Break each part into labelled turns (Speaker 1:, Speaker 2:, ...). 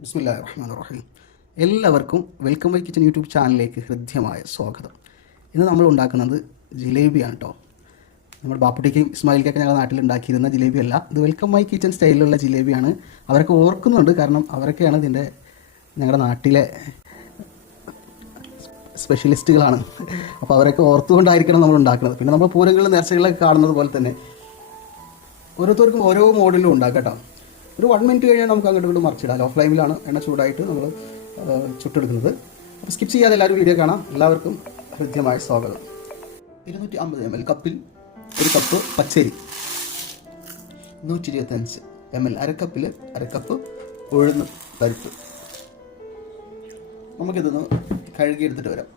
Speaker 1: ബിസ്മില്ലാ റഹ്മാൻ റഹീം എല്ലാവർക്കും welcome by kitchen YouTube ചാനലിലേക്ക് ഹൃദ്യമായ സ്വാഗതം. ഇന്ന് നമ്മൾ ഉണ്ടാക്കുന്നത് ജിലേബിയാണ് കേട്ടോ നമ്മുടെ ബാപ്പുട്ടിക്കും ഇസ്മായിലേക്കൊക്കെ ഞങ്ങളുടെ നാട്ടിൽ ഉണ്ടാക്കിയിരുന്ന ജിലേബിയല്ല. ഇത് വെൽക്കം മൈ കിച്ചൻ സ്റ്റൈലിലുള്ള ജിലേബിയാണ്. അവരൊക്കെ ഓർക്കുന്നുണ്ട് കാരണം അവരൊക്കെയാണ് ഇതിന്റെ ഞങ്ങളുടെ നാട്ടിലെ സ്പെഷ്യലിസ്റ്റുകളാണ്. അപ്പോൾ അവരൊക്കെ ഓർത്തുകൊണ്ടായിരിക്കണം നമ്മൾ ഉണ്ടാക്കുന്നത്. പിന്നെ നമ്മൾ പൂരങ്ങളിൽ നേർച്ചകളിലൊക്കെ കാണുന്നത് പോലെ തന്നെ ഓരോരുത്തർക്കും ഓരോ മോഡലും ഉണ്ടാക്കാം കേട്ടോ ഒരു വൺ മിനിറ്റ് കഴിഞ്ഞാൽ നമുക്ക് അങ്ങോട്ട് ഇങ്ങോട്ട് മറിച്ചിടാം. ലോ ഫ്ലെയിമിലാണ് എണ്ണ ചൂടായിട്ട് നമ്മൾ ചുട്ടെടുക്കുന്നത്. അപ്പോൾ സ്കിപ്പ് ചെയ്യാതെ എല്ലാവരും വീഡിയോ കാണാം. എല്ലാവർക്കും ഹൃദ്യമായ സ്വാഗതം. ഇരുന്നൂറ്റി അമ്പത് എം എൽ കപ്പിൽ ഒരു കപ്പ് പച്ചരി. നൂറ്റി ഇരുപത്തഞ്ച് എം എൽ അരക്കപ്പിൽ അരക്കപ്പ് ഉഴുന്ന് പരിപ്പ്. നമുക്കിതൊന്ന് കഴുകി എടുത്തിട്ട് വരാം.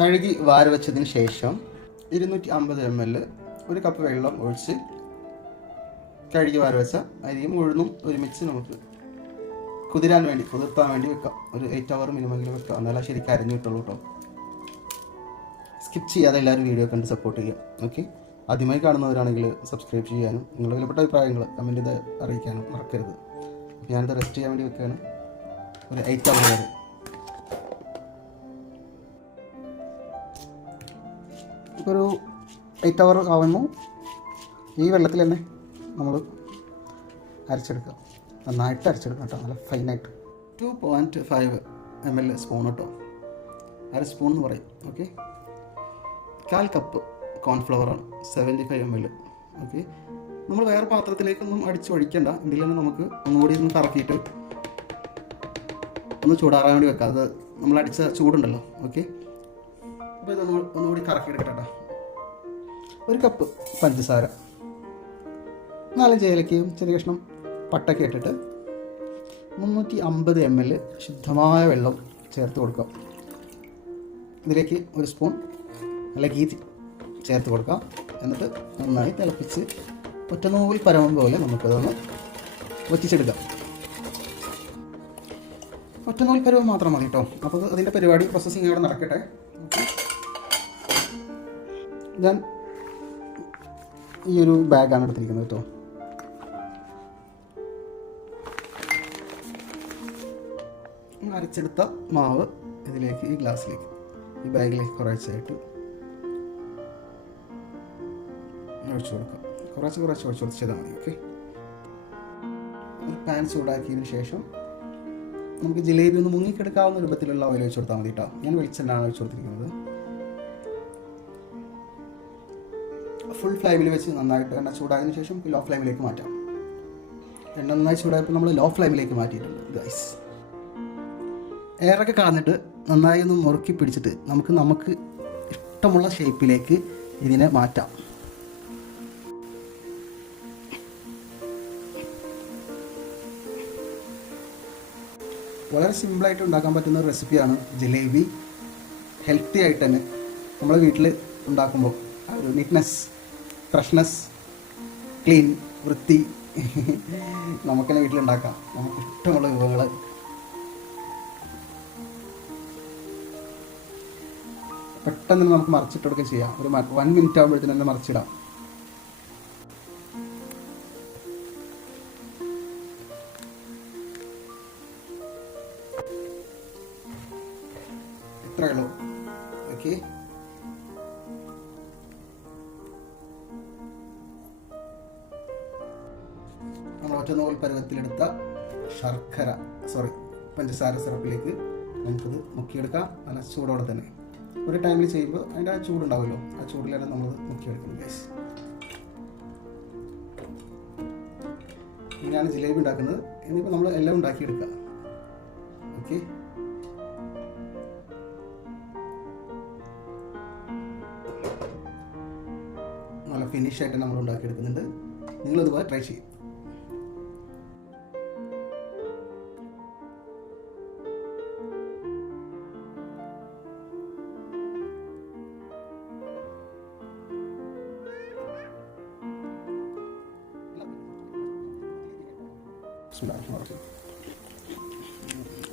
Speaker 1: കഴുകി വാര വെച്ചതിന് ശേഷം ഇരുന്നൂറ്റി അമ്പത് എം എൽ ഒരു കപ്പ് വെള്ളം ഒഴിച്ച് കഴുകി വാര വെച്ച അരിയും ഉഴുന്നും ഒരുമിച്ച് നമുക്ക് കുതിരാൻ വേണ്ടി കുതിർത്താൻ വേണ്ടി വെക്കാം. ഒരു എയ്റ്റ് അവർ മിനിമെങ്കിലും വെക്കാം. എന്നാലും ശരിക്കും അരഞ്ഞു കിട്ടുള്ളൂ കേട്ടോ സ്കിപ്പ് ചെയ്യാതെ എല്ലാവരും വീഡിയോ കണ്ട് സപ്പോർട്ട് ചെയ്യാം. ഓക്കെ ആദ്യമായി കാണുന്നവരാണെങ്കിൽ സബ്സ്ക്രൈബ് ചെയ്യാനും നിങ്ങളുടെ വിലപ്പെട്ട അഭിപ്രായങ്ങൾ കമന്റ് ചെയ്ത് അറിയിക്കാനും മറക്കരുത്. ഞാനിത് റെസ്റ്റ് ചെയ്യാൻ വേണ്ടി വെക്കുകയാണ് ഒരു എയ്റ്റ് അവർ വരെ. ഒരു എയ്റ്റ് അവർ ആവുന്നു. ഈ വെള്ളത്തിൽ തന്നെ നമ്മൾ അരച്ചെടുക്കുക നന്നായിട്ട് അരച്ചെടുക്കണം കേട്ടോ നല്ല ഫൈനായിട്ട് two point five M L spoon കേട്ടോ. അര സ്പൂൺ എന്ന് പറയും ഓക്കെ കാൽ cup കോൺഫ്ലവറാണ് seventy five M L okay നമ്മൾ വേറെ പാത്രത്തിലേക്കൊന്നും അടിച്ച് ഒഴിക്കണ്ട. ഇതിൽ തന്നെ നമുക്ക് ഒന്നുകൂടി ഒന്ന് കറക്കിയിട്ട് ഒന്ന് ചൂടാറാൻ വേണ്ടി വെക്കാം. അത് നമ്മൾ അടിച്ച ചൂടുണ്ടല്ലോ ഓക്കെ അപ്പോൾ ഇത് ഒന്ന് ഒന്നുകൂടി കറക്കി എടുക്കട്ടെ കേട്ടോ. ഒരു കപ്പ് പഞ്ചസാര. നാലഞ്ച് ഏലക്കയും ചെറിയ കഷ്ണം പട്ടൊക്കെ ഇട്ടിട്ട് മുന്നൂറ്റി അമ്പത് എം എൽ ശുദ്ധമായ വെള്ളം ചേർത്ത് കൊടുക്കാം. ഇതിലേക്ക് ഒരു സ്പൂൺ നല്ല ഗീ ചേർത്ത് കൊടുക്കാം. എന്നിട്ട് നന്നായി തിളപ്പിച്ച് ഒറ്റനൂൽ പരമം പോലെ നമുക്കതൊന്ന് വറ്റിച്ചെടുക്കാം. ഒറ്റനൂൽ പരവം മാത്രം മതി കേട്ടോ അപ്പോൾ അതിന്റെ പരിപാടി പ്രോസസ്സിങ് അവിടെ നടക്കട്ടെ. ഞാൻ ഈ ഒരു ബാഗാണ് എടുത്തിരിക്കുന്നത് കേട്ടോ അരച്ചെടുത്ത മാവ് ഇതിലേക്ക് ഈ ഗ്ലാസ്സിലേക്ക് ഈ ബാഗിലേക്ക് കുറച്ചായിട്ട് ഒഴിച്ചു കൊടുക്കാം. കുറച്ച് കുറച്ച് ഒഴിച്ചു കൊടുത്ത് ചെയ്താൽ മതി ഓക്കെ? പാൻ ചൂടാക്കിയതിന് ശേഷം നമുക്ക് ജിലേബി ഒന്ന് മുങ്ങിക്കെടുക്കാവുന്ന രൂപത്തിലുള്ള ഓയിൽ ഒഴിച്ചു കൊടുത്താൽ മതി കേട്ടോ. ഞാൻ വെളിച്ചെണ്ണാണ് ഒഴിച്ചു കൊടുത്തിരിക്കുന്നത്. ഫുൾ ഫ്ലൈമിൽ വെച്ച് നന്നായിട്ട് എണ്ണ ചൂടായതിനു ശേഷം ലോ ഫ്ലൈമിലേക്ക് മാറ്റാം. എണ്ണ നന്നായി ചൂടായപ്പോൾ നമ്മൾ ലോ ഫ്ലൈമിലേക്ക് മാറ്റിയിട്ടുണ്ട് ഗൈസ് എയറൊക്കെ കളഞ്ഞിട്ട് നന്നായി ഒന്ന് മുറുക്കി പിടിച്ചിട്ട് നമുക്ക് നമുക്ക് ഇഷ്ടമുള്ള ഷേപ്പിലേക്ക് ഇതിനെ മാറ്റാം. വളരെ സിമ്പിളായിട്ട് ഉണ്ടാക്കാൻ പറ്റുന്ന ഒരു റെസിപ്പിയാണ് ജിലേബി. ഹെൽത്തി ആയിട്ട് തന്നെ നമ്മളെ വീട്ടിൽ ഉണ്ടാക്കുമ്പോൾ ആ ഒരു നീറ്റ്നെസ് ഫ്രഷ്നെസ് ക്ലീൻ വൃത്തി നമുക്ക് തന്നെ വീട്ടിലുണ്ടാക്കാം നമുക്ക് ഇഷ്ടമുള്ള വിഭവങ്ങൾ പെട്ടെന്ന് തന്നെ നമുക്ക് മറിച്ചിട്ടെടുക്കുകയും ചെയ്യാം. ഒരു വൺ മിനിറ്റ് ആകുമ്പോഴത്തേന് തന്നെ മറിച്ചിടാം. പരുവത്തിലെടുത്ത ശർക്കര സോറി പഞ്ചസാര സിറപ്പിലേക്ക് നമുക്കത് മുക്കിയെടുക്കാം. നല്ല ചൂടോടെ തന്നെ. ഒരു ടൈമിൽ ചെയ്യുമ്പോൾ അതിന്റെ ആ ചൂടുണ്ടാവുമല്ലോ. ആ ചൂടിലാണ് നമ്മൾ മുക്കിയെടുക്കുന്നത് ഗ്യാസ് ഇങ്ങനെയാണ് ജിലേബി ഉണ്ടാക്കുന്നത്. ഇനിയിപ്പോൾ നമ്മൾ എല്ലാം ഉണ്ടാക്കിയെടുക്കുക ഓക്കെ നല്ല ഫിനിഷ് ആയിട്ട് നമ്മൾ ഉണ്ടാക്കിയെടുക്കുന്നുണ്ട്. നിങ്ങളിതുപോലെ ട്രൈ ചെയ്യും.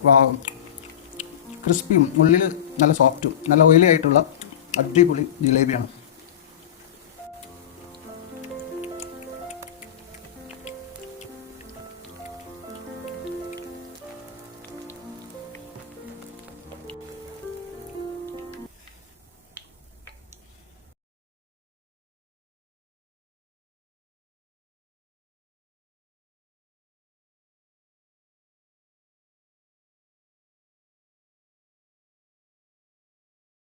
Speaker 1: വാ ക്രിസ്പിയും ഉള്ളിൽ നല്ല സോഫ്റ്റും നല്ല ഓയിലി ആയിട്ടുള്ള അടിപൊളി ജിലേബിയാണ്.